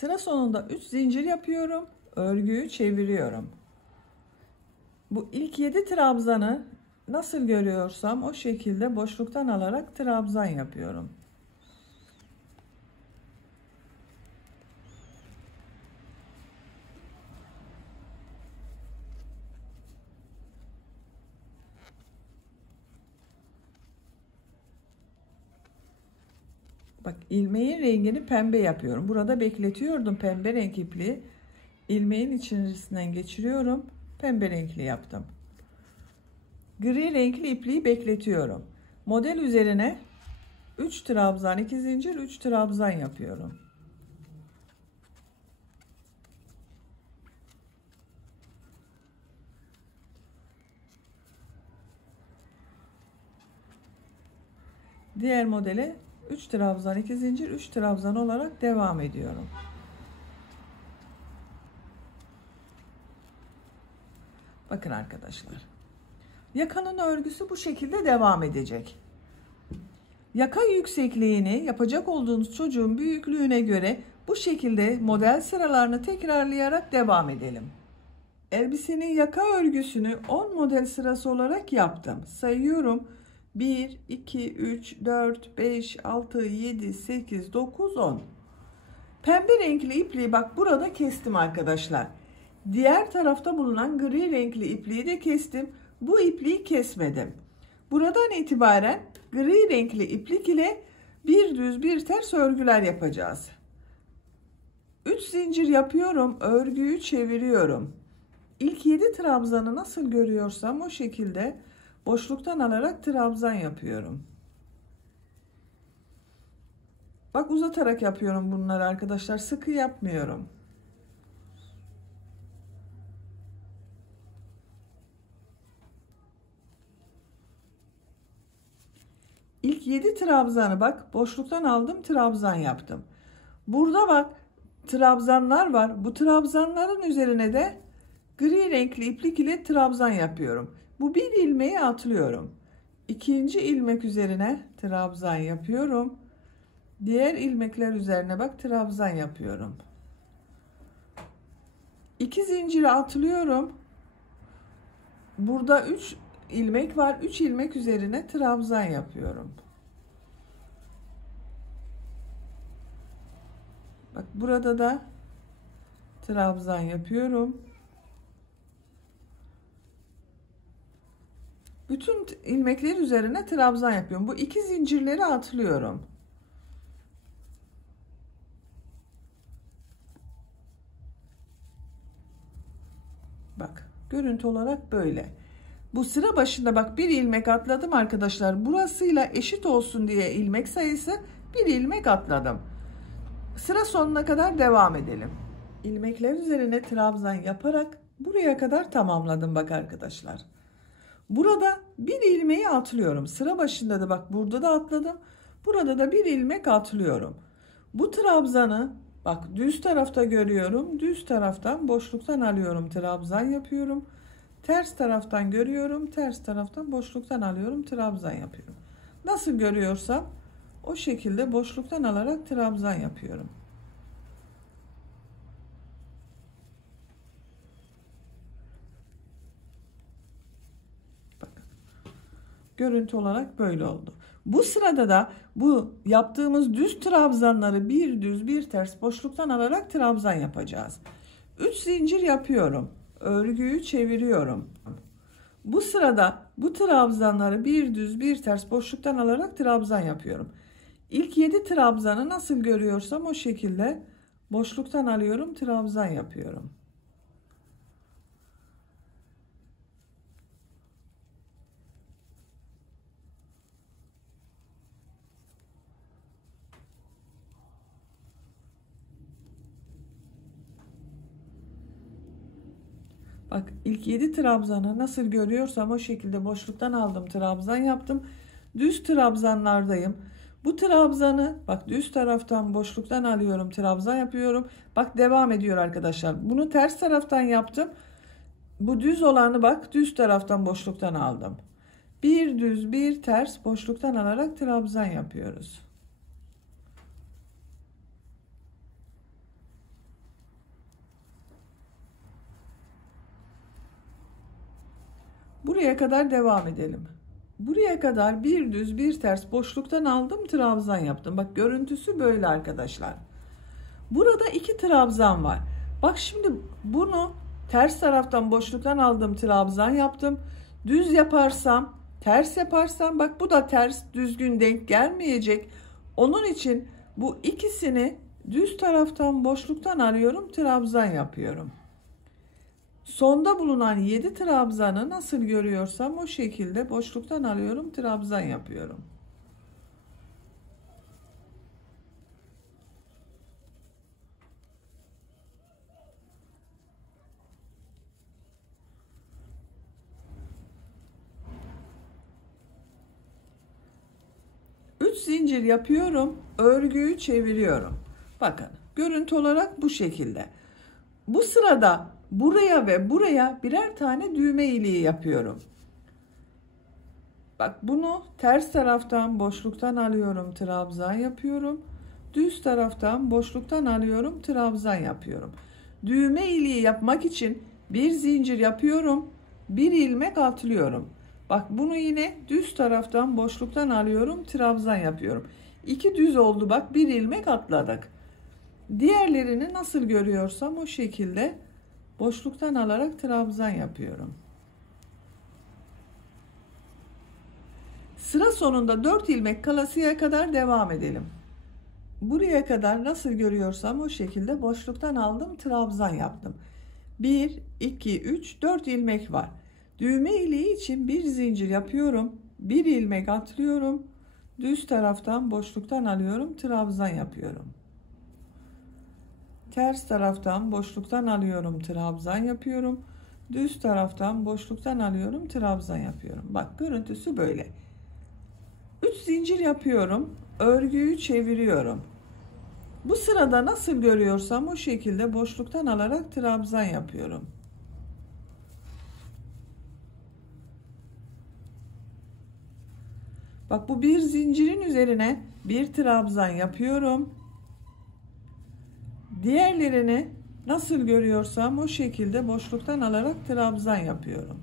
Sıra sonunda 3 zincir yapıyorum. Örgüyü çeviriyorum. Bu ilk 7 trabzanı nasıl görüyorsam o şekilde boşluktan alarak trabzan yapıyorum. Bak, ilmeğin rengini pembe yapıyorum. Burada bekletiyordum pembe renk ipliği. İlmeğin içerisinden geçiriyorum. Pembe renkli yaptım. Gri renkli ipliği bekletiyorum. Model üzerine 3 trabzan, 2 zincir, 3 trabzan yapıyorum. Diğer modele 3 trabzan, 2 zincir, 3 trabzan olarak devam ediyorum. Bakın arkadaşlar. Yakanın örgüsü bu şekilde devam edecek. Yaka yüksekliğini yapacak olduğunuz çocuğun büyüklüğüne göre bu şekilde model sıralarını tekrarlayarak devam edelim. Elbisenin yaka örgüsünü 10 model sırası olarak yaptım. Sayıyorum. 1, 2, 3, 4, 5, 6, 7, 8, 9, 10. Pembe renkli ipliği bak burada kestim arkadaşlar. Diğer tarafta bulunan gri renkli ipliği de kestim. Bu ipliği kesmedim. Buradan itibaren gri renkli iplik ile bir düz bir ters örgüler yapacağız. 3 zincir yapıyorum. Örgüyü çeviriyorum. İlk 7 trabzanı nasıl görüyorsam o şekilde boşluktan alarak trabzan yapıyorum. Bak uzatarak yapıyorum bunları arkadaşlar. Sıkı yapmıyorum. İlk 7 trabzanı bak boşluktan aldım, trabzan yaptım. Burada bak trabzanlar var. Bu trabzanların üzerine de gri renkli iplik ile trabzan yapıyorum. Bu bir ilmeği atlıyorum. İkinci ilmek üzerine trabzan yapıyorum. Diğer ilmekler üzerine bak trabzan yapıyorum. 2 zinciri atlıyorum. Burada 3 ilmek var. 3 ilmek üzerine trabzan yapıyorum. Bak burada da trabzan yapıyorum. Bütün ilmekler üzerine trabzan yapıyorum. Bu 2 zincirleri atlıyorum. Bak görüntü olarak böyle. Bu sıra başında bak bir ilmek atladım arkadaşlar. Burasıyla eşit olsun diye ilmek sayısı bir ilmek atladım. Sıra sonuna kadar devam edelim. İlmekler üzerine trabzan yaparak buraya kadar tamamladım bak arkadaşlar. Burada bir ilmeği atlıyorum. Sıra başında da bak burada da atladım. Burada da bir ilmek atlıyorum. Bu trabzanı bak düz tarafta görüyorum. Düz taraftan boşluktan alıyorum. Trabzan yapıyorum. Ters taraftan görüyorum. Ters taraftan boşluktan alıyorum. Trabzan yapıyorum. Nasıl görüyorsam o şekilde boşluktan alarak trabzan yapıyorum. Bakın. Görüntü olarak böyle oldu. Bu sırada da bu yaptığımız düz trabzanları bir düz bir ters boşluktan alarak trabzan yapacağız. 3 zincir yapıyorum. Örgüyü çeviriyorum. Bu sırada bu trabzanları bir düz bir ters boşluktan alarak trabzan yapıyorum. İlk 7 trabzanı nasıl görüyorsam o şekilde boşluktan alıyorum, trabzan yapıyorum. Bak ilk 7 trabzanı nasıl görüyorsam o şekilde boşluktan aldım, trabzan yaptım. Düz trabzanlardayım. Bu trabzanı bak düz taraftan boşluktan alıyorum, trabzan yapıyorum. Bak devam ediyor arkadaşlar. Bunu ters taraftan yaptım. Bu düz olanı bak düz taraftan boşluktan aldım. Bir düz bir ters boşluktan alarak trabzan yapıyoruz. Buraya kadar devam edelim. Buraya kadar bir düz bir ters boşluktan aldım, trabzan yaptım. Bak görüntüsü böyle arkadaşlar. Burada 2 trabzan var. Bak şimdi bunu ters taraftan boşluktan aldım, trabzan yaptım. Düz yaparsam, ters yaparsam bak bu da ters, düzgün denk gelmeyecek. Onun için bu ikisini düz taraftan boşluktan alıyorum, trabzan yapıyorum. Sonda bulunan 7 trabzanı nasıl görüyorsam o şekilde boşluktan alıyorum, trabzan yapıyorum. zincir yapıyorum, örgüyü çeviriyorum. Bakın, görüntü olarak bu şekilde. Bu sırada buraya ve buraya birer tane düğme iliği yapıyorum. Bak, bunu ters taraftan boşluktan alıyorum, trabzan yapıyorum. Düz taraftan boşluktan alıyorum, trabzan yapıyorum. Düğme iliği yapmak için bir zincir yapıyorum, bir ilmek atlıyorum. Bak, bunu yine düz taraftan boşluktan alıyorum, trabzan yapıyorum. İki düz oldu, bak, bir ilmek atladık. Diğerlerini nasıl görüyorsam o şekilde boşluktan alarak trabzan yapıyorum. Sıra sonunda 4 ilmek kalasıya kadar devam edelim. Buraya kadar nasıl görüyorsam o şekilde boşluktan aldım, trabzan yaptım. 1, 2, 3, 4 ilmek var. Düğme iliği için bir zincir yapıyorum. Bir ilmek atlıyorum. Düz taraftan boşluktan alıyorum, trabzan yapıyorum. Ters taraftan boşluktan alıyorum, trabzan yapıyorum. Düz taraftan boşluktan alıyorum, trabzan yapıyorum. Bak, görüntüsü böyle. 3 zincir yapıyorum, örgüyü çeviriyorum. Bu sırada nasıl görüyorsam o şekilde boşluktan alarak trabzan yapıyorum. Bak, bu bir zincirin üzerine bir trabzan yapıyorum. Diğerlerini nasıl görüyorsam o şekilde boşluktan alarak trabzan yapıyorum.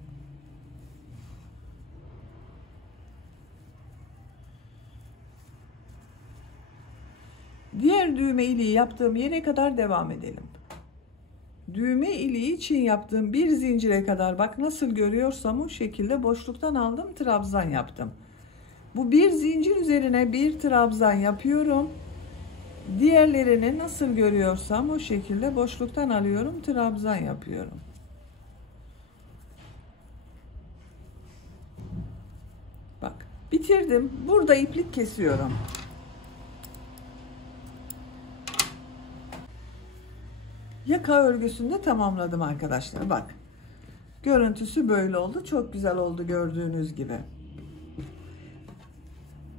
Diğer düğme iliği yaptığım yere kadar devam edelim. Düğme iliği için yaptığım bir zincire kadar, bak, nasıl görüyorsam o şekilde boşluktan aldım, trabzan yaptım. Bu bir zincir üzerine bir trabzan yapıyorum. Diğerlerini nasıl görüyorsam o şekilde boşluktan alıyorum, trabzan yapıyorum. Bak, bitirdim. Burada iplik kesiyorum. Yaka örgüsünü de tamamladım arkadaşlar. Bak, görüntüsü böyle oldu. Çok güzel oldu gördüğünüz gibi.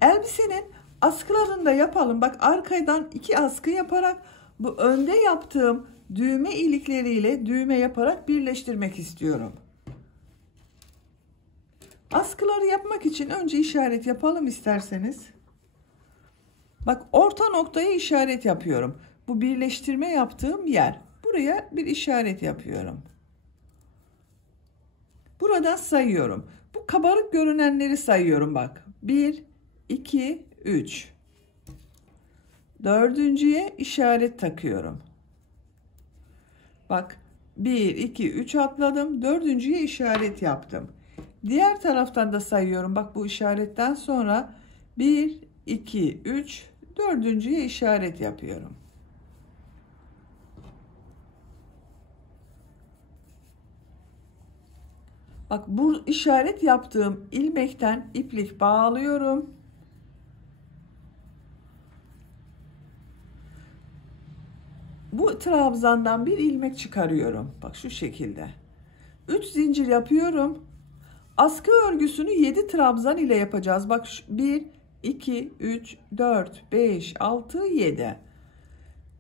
Elbisenin askılarını da yapalım. Bak, arkadan 2 askı yaparak bu önde yaptığım düğme ilikleriyle düğme yaparak birleştirmek istiyorum. Askıları yapmak için önce işaret yapalım isterseniz. Bak, orta noktaya işaret yapıyorum. Bu birleştirme yaptığım yer. Buraya bir işaret yapıyorum. Buradan sayıyorum. Bu kabarık görünenleri sayıyorum bak. 1, 2, 3. Dördüncüye işaret takıyorum. Bak, 1, 2, 3 atladım. Dördüncüye işaret yaptım. Diğer taraftan da sayıyorum. Bak, bu işaretten sonra 1, 2, 3, dördüncüye işaret yapıyorum. Bak, bu işaret yaptığım ilmekten iplik bağlıyorum. Bu trabzandan bir ilmek çıkarıyorum. Bak, şu şekilde. 3 zincir yapıyorum. Askı örgüsünü 7 trabzan ile yapacağız. Bak, 1, 2, 3, 4, 5, 6, 7.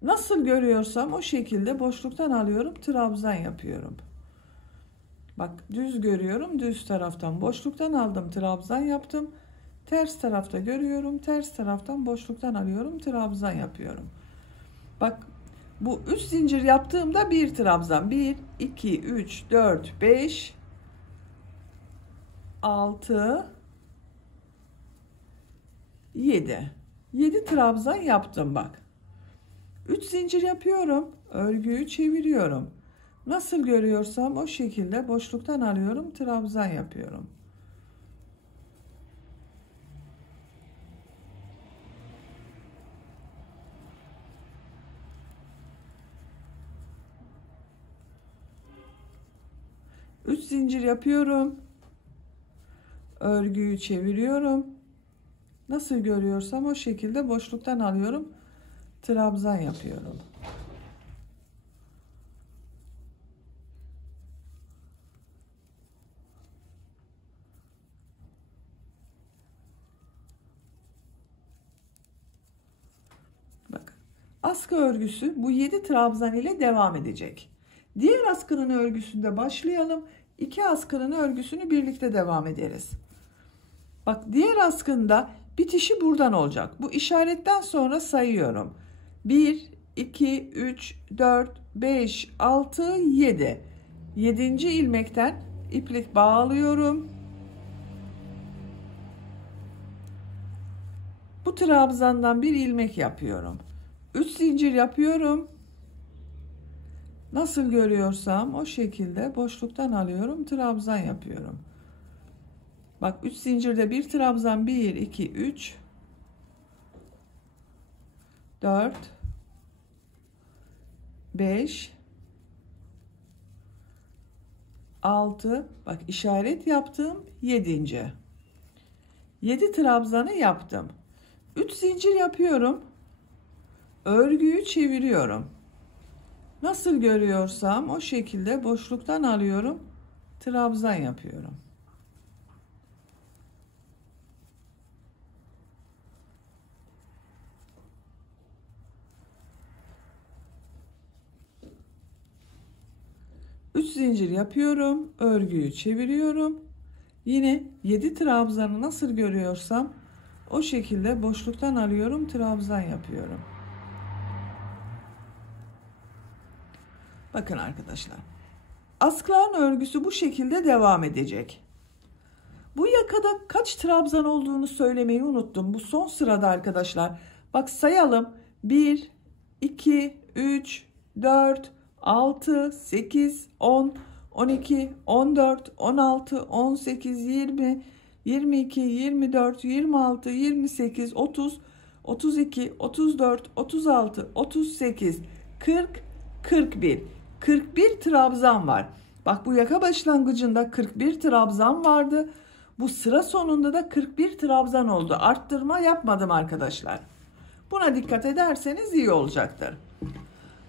Nasıl görüyorsam o şekilde boşluktan alıyorum, trabzan yapıyorum. Bak, düz görüyorum, düz taraftan boşluktan aldım, trabzan yaptım. Ters tarafta görüyorum, ters taraftan boşluktan alıyorum, trabzan yapıyorum. Bak, bu 3 zincir yaptığımda bir trabzan. 1, 2, 3, 4, 5, 6, 7. 7 trabzan yaptım bak. 3 zincir yapıyorum, örgüyü çeviriyorum. Nasıl görüyorsam o şekilde boşluktan alıyorum, trabzan yapıyorum. Üç zincir yapıyorum. Örgüyü çeviriyorum. Nasıl görüyorsam o şekilde boşluktan alıyorum, trabzan yapıyorum. askı örgüsü bu 7 trabzan ile devam edecek. Diğer askının örgüsünde başlayalım. 2 askının örgüsünü birlikte devam ederiz. Bak, diğer askında bitişi buradan olacak. Bu işaretten sonra sayıyorum. 1, 2, 3, 4, 5, 6, 7. 7. ilmekten iplik bağlıyorum. Bu trabzandan bir ilmek yapıyorum. 3 zincir yapıyorum. Nasıl görüyorsam o şekilde boşluktan alıyorum, trabzan yapıyorum. Bak, 3 zincirde bir trabzan, 1, 2, 3, 4, 5, 6, bak işaret yaptım, 7. 7 trabzanı yaptım. 3 zincir yapıyorum. Örgüyü çeviriyorum. Nasıl görüyorsam o şekilde boşluktan alıyorum, trabzan yapıyorum. Üç zincir yapıyorum, örgüyü çeviriyorum. Yine 7 trabzanı nasıl görüyorsam o şekilde boşluktan alıyorum, trabzan yapıyorum. Bakın arkadaşlar, askıların örgüsü bu şekilde devam edecek. Bu yakada kaç trabzan olduğunu söylemeyi unuttum. Bu son sırada arkadaşlar. Bak sayalım. 1, 2, 3, 4, 6, 8, 10, 12, 14, 16, 18, 20, 22, 24, 26, 28, 30, 32, 34, 36, 38, 40, 41. 41 trabzan var. Bak, bu yaka başlangıcında 41 trabzan vardı. Bu sıra sonunda da 41 trabzan oldu. Arttırma yapmadım arkadaşlar. Buna dikkat ederseniz iyi olacaktır.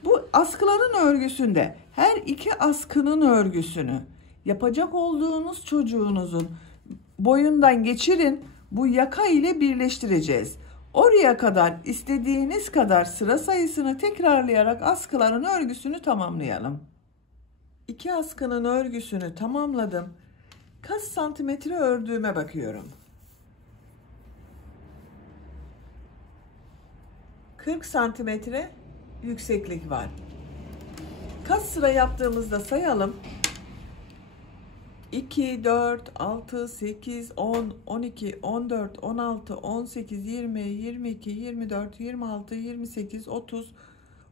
Bu askıların örgüsünde her iki askının örgüsünü yapacak olduğunuz çocuğunuzun boyundan geçirin. Bu yaka ile birleştireceğiz. Oraya kadar istediğiniz kadar sıra sayısını tekrarlayarak askıların örgüsünü tamamlayalım. 2 askının örgüsünü tamamladım. Kaç santimetre ördüğüme bakıyorum. 40 santimetre yükseklik var. Kaç sıra yaptığımızda sayalım. 2, 4, 6, 8, 10, 12, 14, 16, 18, 20, 22, 24, 26, 28, 30,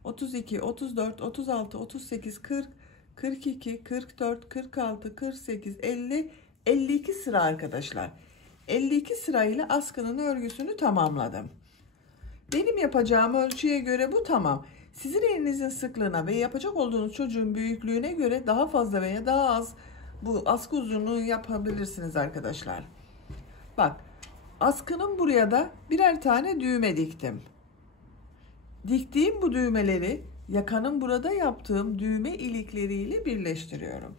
32, 34, 36, 38, 40, 42, 44, 46, 48, 50, 52 sıra arkadaşlar. 52 sırayla askının örgüsünü tamamladım. Benim yapacağım ölçüye göre bu tamam. Sizin elinizin sıklığına ve yapacak olduğunuz çocuğun büyüklüğüne göre daha fazla veya daha az bu askı uzunluğu yapabilirsiniz arkadaşlar. Bak, askının buraya da birer tane düğme diktim. Diktiğim bu düğmeleri yakanın burada yaptığım düğme ilikleriyle birleştiriyorum.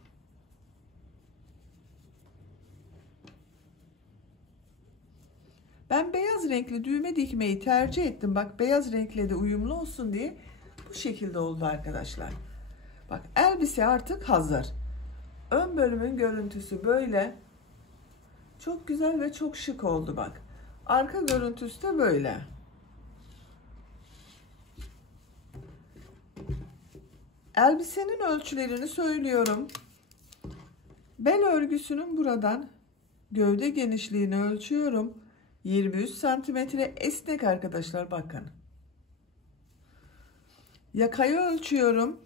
Ben beyaz renkli düğme dikmeyi tercih ettim. Bak, beyaz renkle de uyumlu olsun diye bu şekilde oldu arkadaşlar. Bak, elbise artık hazır. Ön bölümün görüntüsü böyle. Çok güzel ve çok şık oldu bak. Arka görüntüsü de böyle. Elbisenin ölçülerini söylüyorum. Bel örgüsünün buradan gövde genişliğini ölçüyorum. 23 santimetre esnek arkadaşlar, bakın. Yakayı ölçüyorum.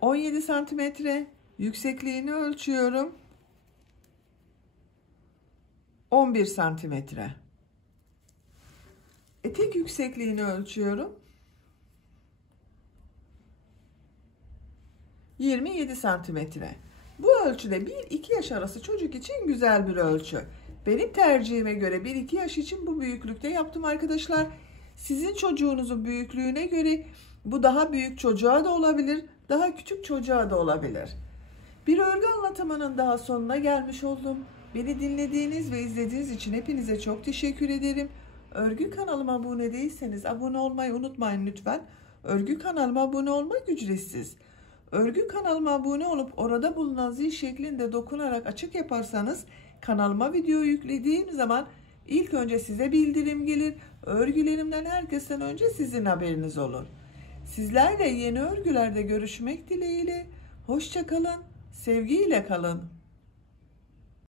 17 santimetre. Yüksekliğini ölçüyorum. 11 santimetre. Etek yüksekliğini ölçüyorum. 27 santimetre. Bu ölçüde 1-2 yaş arası çocuk için güzel bir ölçü. Benim tercihime göre 1-2 yaş için bu büyüklükte yaptım arkadaşlar. Sizin çocuğunuzun büyüklüğüne göre bu daha büyük çocuğa da olabilir, daha küçük çocuğa da olabilir. Bir örgü anlatımının daha sonuna gelmiş oldum. Beni dinlediğiniz ve izlediğiniz için hepinize çok teşekkür ederim. Örgü kanalıma abone değilseniz abone olmayı unutmayın lütfen. Örgü kanalıma abone olmak ücretsiz. Örgü kanalıma abone olup orada bulunan zil şeklinde dokunarak açık yaparsanız kanalıma video yüklediğim zaman ilk önce size bildirim gelir. Örgülerimden herkesten önce sizin haberiniz olur. Sizlerle yeni örgülerde görüşmek dileğiyle. Hoşça kalın, sevgiyle kalın.